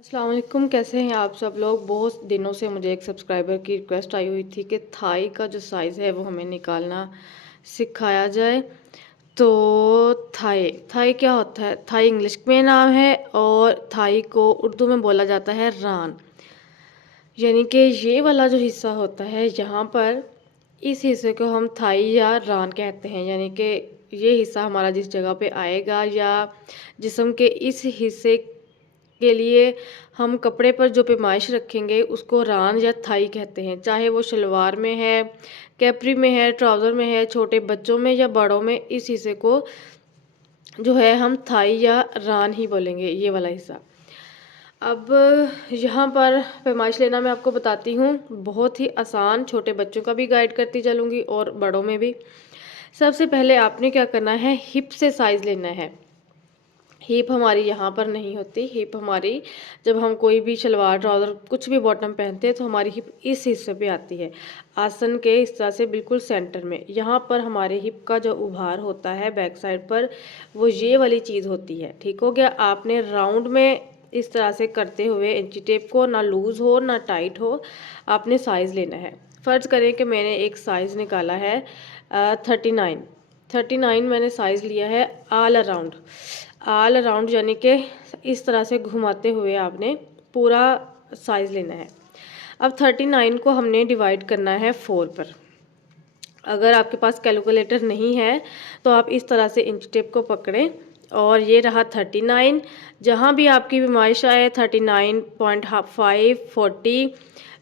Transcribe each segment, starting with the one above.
अस्सलाम वालेकुम, कैसे हैं आप सब लोग। बहुत दिनों से मुझे एक सब्सक्राइबर की रिक्वेस्ट आई हुई थी कि थाई का जो साइज़ है वो हमें निकालना सिखाया जाए। तो थाई थाई क्या होता है? थाई इंग्लिश में नाम है और थाई को उर्दू में बोला जाता है रान। यानी कि ये वाला जो हिस्सा होता है यहाँ पर, इस हिस्से को हम थाई या रान कहते हैं। यानी कि ये हिस्सा हमारा जिस जगह पे आएगा या जिस्म के इस हिस्से के लिए हम कपड़े पर जो पैमाइश रखेंगे उसको रान या थाई कहते हैं। चाहे वो शलवार में है, कैपरी में है, ट्राउज़र में है, छोटे बच्चों में या बड़ों में, इस हिस्से को जो है हम थाई या रान ही बोलेंगे, ये वाला हिस्सा। अब यहाँ पर पैमाइश लेना मैं आपको बताती हूँ, बहुत ही आसान। छोटे बच्चों का भी गाइड करती चलूँगी और बड़ों में भी। सबसे पहले आपने क्या करना है, हिप से साइज़ लेना है। हिप हमारी यहाँ पर नहीं होती। हिप हमारी, जब हम कोई भी शलवार ट्राउज़र कुछ भी बॉटम पहनते हैं तो हमारी हिप इस हिस्से पे आती है, आसन के इस तरह से बिल्कुल सेंटर में। यहाँ पर हमारे हिप का जो उभार होता है बैक साइड पर, वो ये वाली चीज़ होती है। ठीक हो गया। आपने राउंड में इस तरह से करते हुए इंची टेप को ना लूज़ हो ना टाइट हो, आपने साइज़ लेना है। फ़र्ज़ करें कि मैंने एक साइज़ निकाला है 39 मैंने साइज़ लिया है ऑल अराउंड, यानी कि इस तरह से घुमाते हुए आपने पूरा साइज़ लेना है। अब 39 को हमने डिवाइड करना है 4 पर। अगर आपके पास कैलकुलेटर नहीं है तो आप इस तरह से इंच टेप को पकड़ें और ये रहा 39। जहाँ भी आपकी पैमाइश आए 39.5, 40,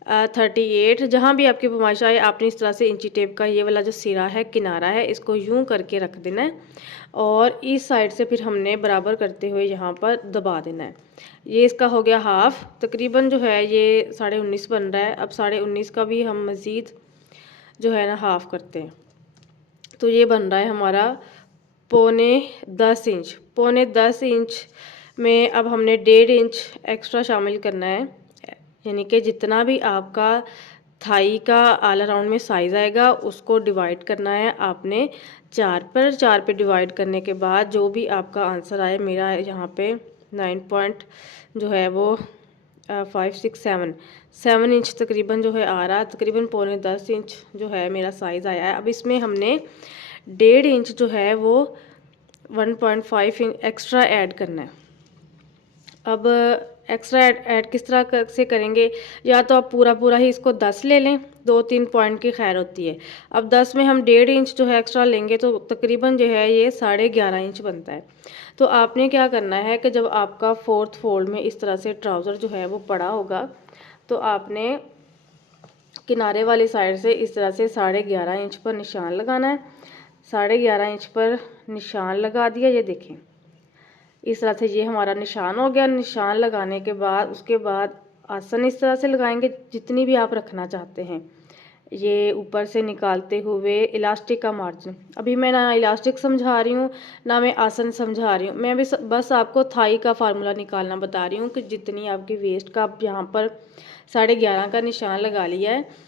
38, जहाँ भी आपकी पैमाइश आए आपने इस तरह से इंची टेप का ये वाला जो सिरा है, किनारा है, इसको यूं करके रख देना है और इस साइड से फिर हमने बराबर करते हुए यहाँ पर दबा देना है। ये इसका हो गया हाफ। तकरीबन जो है ये 19.5 बन रहा है। अब 19.5 का भी हम मज़ीद जो है ना हाफ करते हैं, तो ये बन रहा है हमारा पौने 10 इंच। पौने 10 इंच में अब हमने 1.5 इंच एक्स्ट्रा शामिल करना है। यानी कि जितना भी आपका थाई का ऑल अराउंड में साइज़ आएगा उसको डिवाइड करना है आपने 4 पर। 4 पे डिवाइड करने के बाद जो भी आपका आंसर आए, मेरा यहाँ पे 9 पॉइंट जो है वो 5, 6, 7 इंच तकरीबन जो है आ रहा है। तकरीबन पौने 10 इंच जो है मेरा साइज़ आया है। अब इसमें हमने 1.5 इंच जो है वो 1.5 इंच एक्स्ट्रा ऐड करना है। अब एक्स्ट्रा ऐड किस तरह से करेंगे, या तो आप पूरा ही इसको 10 ले लें, 2-3 पॉइंट की खैर होती है। अब 10 में हम 1.5 इंच जो है एक्स्ट्रा लेंगे तो तकरीबन जो है ये 11.5 इंच बनता है। तो आपने क्या करना है कि जब आपका 4th फोल्ड में इस तरह से ट्राउज़र जो है वो पड़ा होगा तो आपने किनारे वाली साइड से इस तरह से 11.5 इंच पर निशान लगाना है। 11.5 इंच पर निशान लगा दिया, ये देखें इस तरह से ये हमारा निशान हो गया। निशान लगाने के बाद उसके बाद आसन इस तरह से लगाएंगे जितनी भी आप रखना चाहते हैं। ये ऊपर से निकालते हुए इलास्टिक का मार्जिन, अभी मैं ना इलास्टिक समझा रही हूँ ना मैं आसन समझा रही हूँ, मैं भी बस आपको थाई का फार्मूला निकालना बता रही हूँ कि जितनी आपकी वेस्ट का आप यहाँ पर 11.5 का निशान लगा लिया है।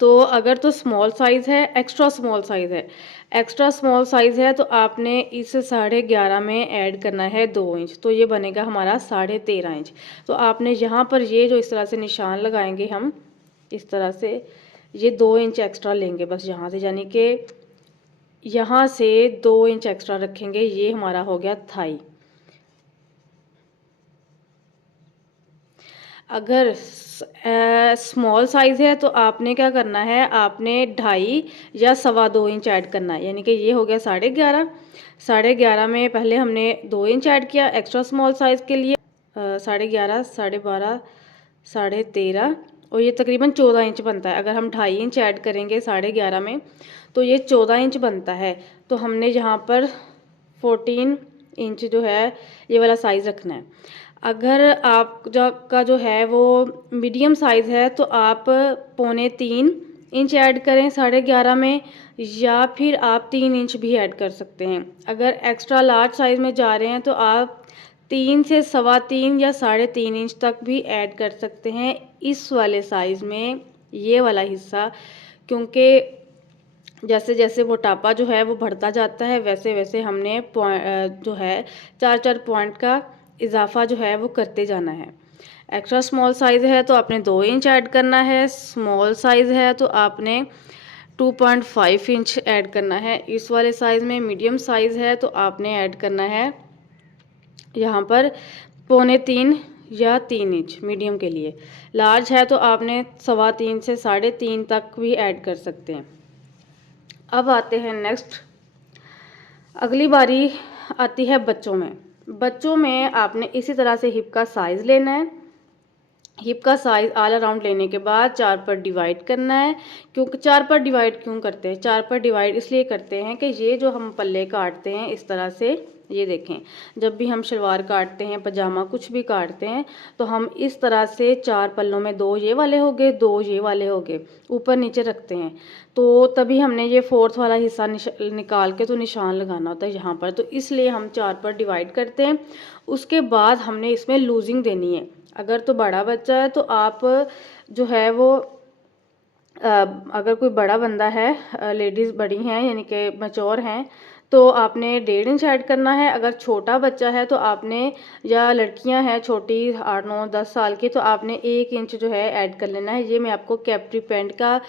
तो अगर तो स्मॉल साइज़ है, एक्स्ट्रा स्मॉल साइज़ है, एक्स्ट्रा स्मॉल साइज़ है तो आपने इस 11.5 में ऐड करना है 2 इंच, तो ये बनेगा हमारा 13.5 इंच। तो आपने यहाँ पर ये जो इस तरह से निशान लगाएंगे हम इस तरह से, ये 2 इंच एक्स्ट्रा लेंगे बस यहाँ से, यानी कि यहाँ से 2 इंच एक्स्ट्रा रखेंगे। ये हमारा हो गया थाई। अगर स्मॉल साइज़ है तो आपने क्या करना है, आपने 2.5 या 2.25 इंच ऐड करना है। यानी कि ये हो गया 11.5। 11.5 में पहले हमने 2 इंच ऐड किया एक्स्ट्रा स्मॉल साइज़ के लिए। 11.5, 12.5, 13.5 और ये तकरीबन 14 इंच बनता है। अगर हम 2.5 इंच ऐड करेंगे 11.5 में तो ये 14 इंच बनता है। तो हमने यहाँ पर 14 इंच जो है ये वाला साइज़ रखना है। अगर आप का जो है वो मीडियम साइज़ है तो आप 2.25 इंच ऐड करें 11.5 में, या फिर आप 3 इंच भी ऐड कर सकते हैं। अगर एक्स्ट्रा लार्ज साइज़ में जा रहे हैं तो आप 3 से 3.25 या 3.5 इंच तक भी ऐड कर सकते हैं इस वाले साइज़ में, ये वाला हिस्सा। क्योंकि जैसे जैसे मोटापा जो है वो बढ़ता जाता है वैसे वैसे हमने जो है 4-4 पॉइंट का इजाफा जो है वो करते जाना है। एक्स्ट्रा स्मॉल साइज़ है तो आपने 2 इंच ऐड करना है, स्मॉल साइज़ है तो आपने 2.5 इंच ऐड करना है इस वाले साइज़ में। मीडियम साइज़ है तो आपने ऐड करना है यहाँ पर 2.25 या 3 इंच मीडियम के लिए। लार्ज है तो आपने 3.25 से 3.5 तक भी ऐड कर सकते हैं। अब आते हैं नेक्स्ट, अगली बारी आती है बच्चों में। बच्चों में आपने इसी तरह से हिप का साइज़ लेना है। हिप का साइज़ ऑल अराउंड लेने के बाद 4 पर डिवाइड करना है। क्योंकि 4 पर डिवाइड क्यों करते हैं? 4 पर डिवाइड इसलिए करते हैं कि ये जो हम पल्ले काटते हैं इस तरह से, ये देखें, जब भी हम शलवार काटते हैं, पजामा कुछ भी काटते हैं, तो हम इस तरह से 4 पल्लों में 2 ये वाले हो गए, 2 ये वाले हो गए, ऊपर नीचे रखते हैं। तो तभी हमने ये 4th वाला हिस्सा निकाल के तो निशान लगाना होता है यहाँ पर। तो इसलिए हम 4 पर डिवाइड करते हैं। उसके बाद हमने इसमें लूजिंग देनी है। अगर तो बड़ा बच्चा है तो आप जो है वो अगर कोई बड़ा बंदा है, लेडीज़ बड़ी हैं यानी कि मैच्योर हैं, तो आपने 1.5 इंच ऐड करना है। अगर छोटा बच्चा है तो आपने, या लड़कियां हैं छोटी 8, 9, 10 साल की, तो आपने 1 इंच जो है ऐड कर लेना है। ये मैं आपको कैप्री पैंट का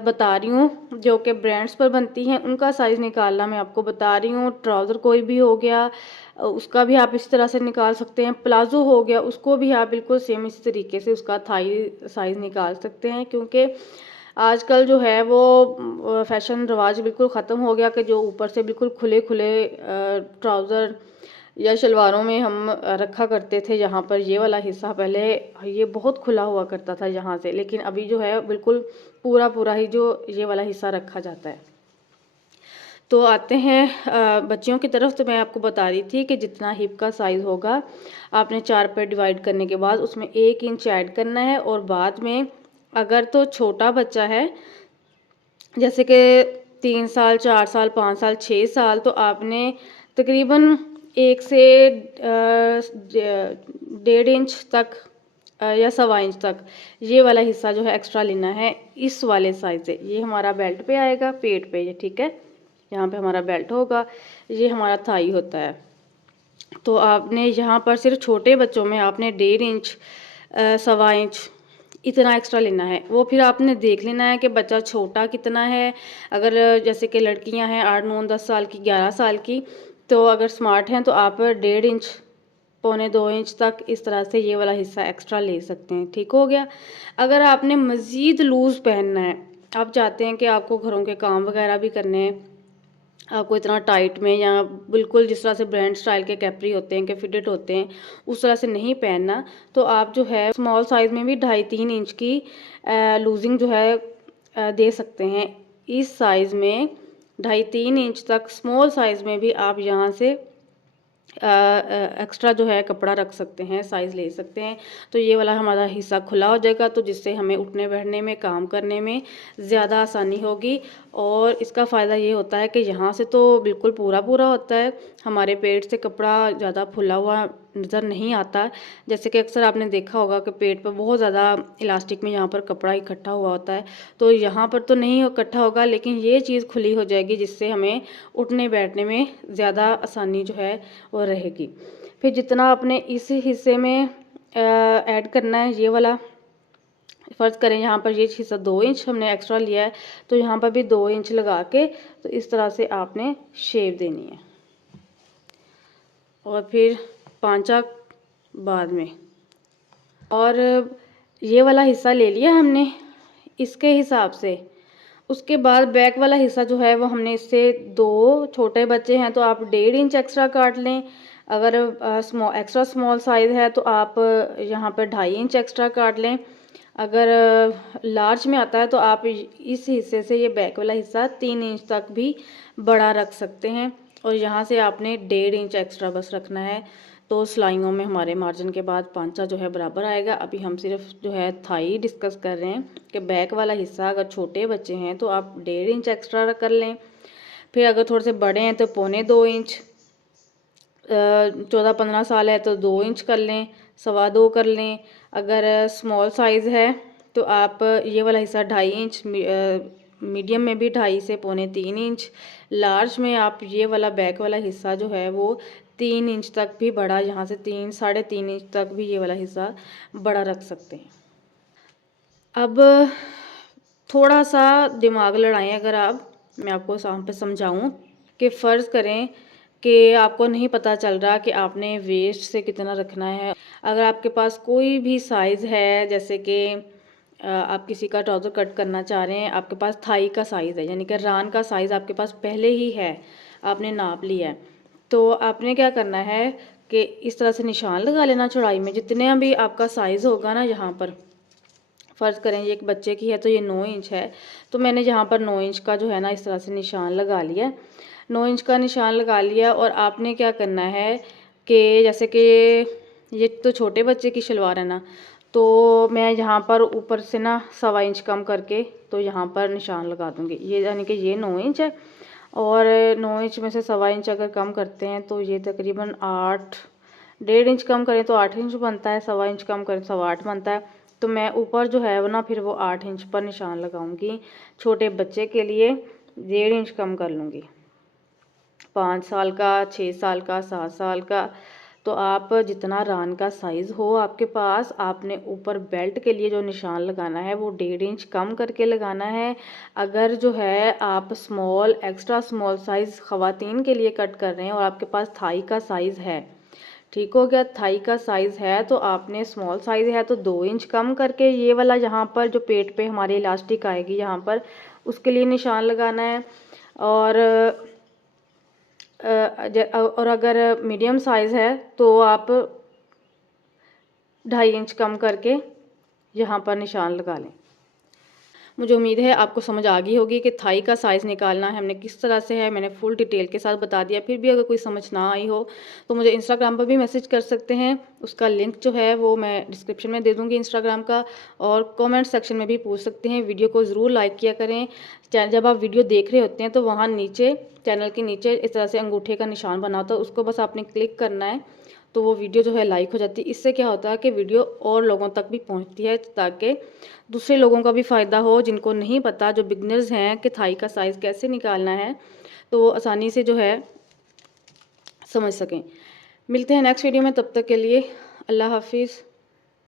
बता रही हूँ, जो कि ब्रांड्स पर बनती हैं, उनका साइज़ निकालना मैं आपको बता रही हूँ। ट्राउज़र कोई भी हो गया उसका भी आप इस तरह से निकाल सकते हैं। प्लाजो हो गया उसको भी आप बिल्कुल सेम इस तरीके से उसका थाई साइज़ निकाल सकते हैं। क्योंकि आजकल जो है वो फैशन रिवाज बिल्कुल ख़त्म हो गया कि जो ऊपर से बिल्कुल खुले खुले ट्राउज़र या शलवारों में हम रखा करते थे। यहाँ पर ये वाला हिस्सा पहले ये बहुत खुला हुआ करता था यहाँ से, लेकिन अभी जो है बिल्कुल पूरा पूरा ही जो ये वाला हिस्सा रखा जाता है। तो आते हैं बच्चियों की तरफ। तो मैं आपको बता रही थी कि जितना हिप का साइज़ होगा आपने 4 पे डिवाइड करने के बाद उसमें 1 इंच ऐड करना है। और बाद में अगर तो छोटा बच्चा है, जैसे कि 3 साल, 4 साल, 5 साल, 6 साल, तो आपने तकरीबन 1 से 1.5 इंच तक या 1.25 इंच तक ये वाला हिस्सा जो है एक्स्ट्रा लेना है इस वाले साइज़ से। ये हमारा बेल्ट पे आएगा, पेट पे, ये ठीक है, यहाँ पे हमारा बेल्ट होगा, ये हमारा थाई होता है। तो आपने यहाँ पर सिर्फ छोटे बच्चों में आपने 1.5 इंच, 1.25 इंच इतना एक्स्ट्रा लेना है। वो फिर आपने देख लेना है कि बच्चा छोटा कितना है। अगर जैसे कि लड़कियां हैं 8, 9, 10 साल की, 11 साल की, तो अगर स्मार्ट हैं तो आप 1.5 इंच, 1.25-2 इंच तक इस तरह से ये वाला हिस्सा एक्स्ट्रा ले सकते हैं। ठीक हो गया। अगर आपने मज़ीद लूज़ पहनना है, आप चाहते हैं कि आपको घरों के काम वगैरह भी करने हैं, आपको इतना टाइट में या बिल्कुल जिस तरह से ब्रांड स्टाइल के कैप्री होते हैं, के फिटेड होते हैं, उस तरह से नहीं पहनना, तो आप जो है स्मॉल साइज़ में भी 2.5-3 इंच की लूजिंग जो है दे सकते हैं। इस साइज़ में 2.5-3 इंच तक स्मॉल साइज़ में भी आप यहाँ से एक्स्ट्रा जो है कपड़ा रख सकते हैं, साइज़ ले सकते हैं। तो ये वाला हमारा हिस्सा खुला हो जाएगा, तो जिससे हमें उठने बैठने में, काम करने में ज़्यादा आसानी होगी। और इसका फ़ायदा ये होता है कि यहाँ से तो बिल्कुल पूरा पूरा होता है, हमारे पेट से कपड़ा ज़्यादा फुला हुआ नज़र नहीं आता। जैसे कि अक्सर आपने देखा होगा कि पेट पर बहुत ज़्यादा इलास्टिक में यहाँ पर कपड़ा इकट्ठा हुआ होता है, तो यहाँ पर तो नहीं इकट्ठा होगा, लेकिन ये चीज़ खुली हो जाएगी, जिससे हमें उठने बैठने में ज़्यादा आसानी जो है वो रहेगी। फिर जितना आपने इस हिस्से में ऐड करना है, ये वाला, फ़र्ज़ करें यहाँ पर ये हिस्सा 2 इंच हमने एक्स्ट्रा लिया है, तो यहाँ पर भी 2 इंच लगा के तो इस तरह से आपने शेप देनी है। और फिर पांचा बाद में, और ये वाला हिस्सा ले लिया हमने इसके हिसाब से। उसके बाद बैक वाला हिस्सा जो है वो हमने इससे 2 छोटे बच्चे हैं तो आप 1.5 इंच एक्स्ट्रा काट लें। अगर एक्स्ट्रा स्मॉल साइज़ है तो आप यहाँ पर 2.5 इंच एक्स्ट्रा काट लें। अगर लार्ज में आता है तो आप इस हिस्से से, ये बैक वाला हिस्सा, 3 इंच तक भी बड़ा रख सकते हैं। और यहाँ से आपने 1.5 इंच एक्स्ट्रा बस रखना है। तो सिलाइयों में हमारे मार्जिन के बाद पांचा जो है बराबर आएगा। अभी हम सिर्फ जो है थाई डिस्कस कर रहे हैं कि बैक वाला हिस्सा अगर छोटे बच्चे हैं तो आप 1.5 इंच एक्स्ट्रा कर लें। फिर अगर थोड़े से बड़े हैं तो 1.25-2 इंच, 14-15 साल है तो 2 इंच कर लें, 2.25 कर लें। अगर स्मॉल साइज़ है तो आप ये वाला हिस्सा 2.5 इंच, मीडियम में भी 2.5 से 2.25-3 इंच, लार्ज में आप ये वाला बैक वाला हिस्सा जो है वो 3 इंच तक भी बड़ा, यहाँ से 3 साढ़े 3 इंच तक भी ये वाला हिस्सा बड़ा रख सकते हैं। अब थोड़ा सा दिमाग लड़ाएं अगर आप, मैं आपको यहाँ पे समझाऊं कि फ़र्ज़ करें कि आपको नहीं पता चल रहा कि आपने वेस्ट से कितना रखना है। अगर आपके पास कोई भी साइज़ है, जैसे कि आप किसी का ट्राउज़र कट करना चाह रहे हैं, आपके पास थाई का साइज़ है, यानी कि रान का साइज़ आपके पास पहले ही है, आपने नाप लिया है, तो आपने क्या करना है कि इस तरह से निशान लगा लेना चौड़ाई में। जितने भी आपका साइज़ होगा ना, यहाँ पर फ़र्ज़ करें ये एक बच्चे की है तो ये 9 इंच है, तो मैंने यहाँ पर 9 इंच का जो है ना इस तरह से निशान लगा लिया। 9 इंच का निशान लगा लिया और आपने क्या करना है कि जैसे कि ये तो छोटे बच्चे की शलवार है ना, तो मैं यहाँ पर ऊपर से ना 1.25 इंच कम करके तो यहाँ पर निशान लगा दूँगी। ये यानी कि ये 9 इंच है और 9 इंच में से 1.25 इंच अगर कम करते हैं तो ये तकरीबन 8, 1.5 इंच कम करें तो 8 इंच बनता है, 1.25 इंच कम करें तो 8.25 बनता है। तो मैं ऊपर जो है वो ना फिर वो 8 इंच पर निशान लगाऊंगी। छोटे बच्चे के लिए 1.5 इंच कम कर लूँगी। 5 साल का, 6 साल का, 7 साल का, तो आप जितना रान का साइज़ हो आपके पास, आपने ऊपर बेल्ट के लिए जो निशान लगाना है वो 1.5 इंच कम करके लगाना है। अगर जो है आप स्मॉल, एक्स्ट्रा स्मॉल साइज़ ख़वातीन के लिए कट कर रहे हैं और आपके पास थाई का साइज़ है, ठीक हो गया, थाई का साइज़ है तो आपने स्मॉल साइज़ है तो 2 इंच कम करके ये वाला यहाँ पर जो पेट पे हमारी इलास्टिक आएगी यहाँ पर, उसके लिए निशान लगाना है। और अगर मीडियम साइज़ है तो आप 2.5 इंच कम करके यहाँ पर निशान लगा लें। मुझे उम्मीद है आपको समझ आ गई होगी कि थाई का साइज़ निकालना है हमने किस तरह से है। मैंने फुल डिटेल के साथ बता दिया। फिर भी अगर कोई समझ ना आई हो तो मुझे इंस्टाग्राम पर भी मैसेज कर सकते हैं। उसका लिंक जो है वो मैं डिस्क्रिप्शन में दे दूँगी इंस्टाग्राम का, और कमेंट सेक्शन में भी पूछ सकते हैं। वीडियो को ज़रूर लाइक किया करें। जब आप वीडियो देख रहे होते हैं तो वहाँ नीचे, चैनल के नीचे इस तरह से अंगूठे का निशान बना होता है, उसको बस आपने क्लिक करना है तो वो वीडियो जो है लाइक हो जाती है। इससे क्या होता है कि वीडियो और लोगों तक भी पहुंचती है, ताकि दूसरे लोगों का भी फ़ायदा हो, जिनको नहीं पता, जो बिगनर्स हैं कि थाई का साइज़ कैसे निकालना है, तो वो आसानी से जो है समझ सकें। मिलते हैं नेक्स्ट वीडियो में, तब तक के लिए अल्लाह हाफिज़।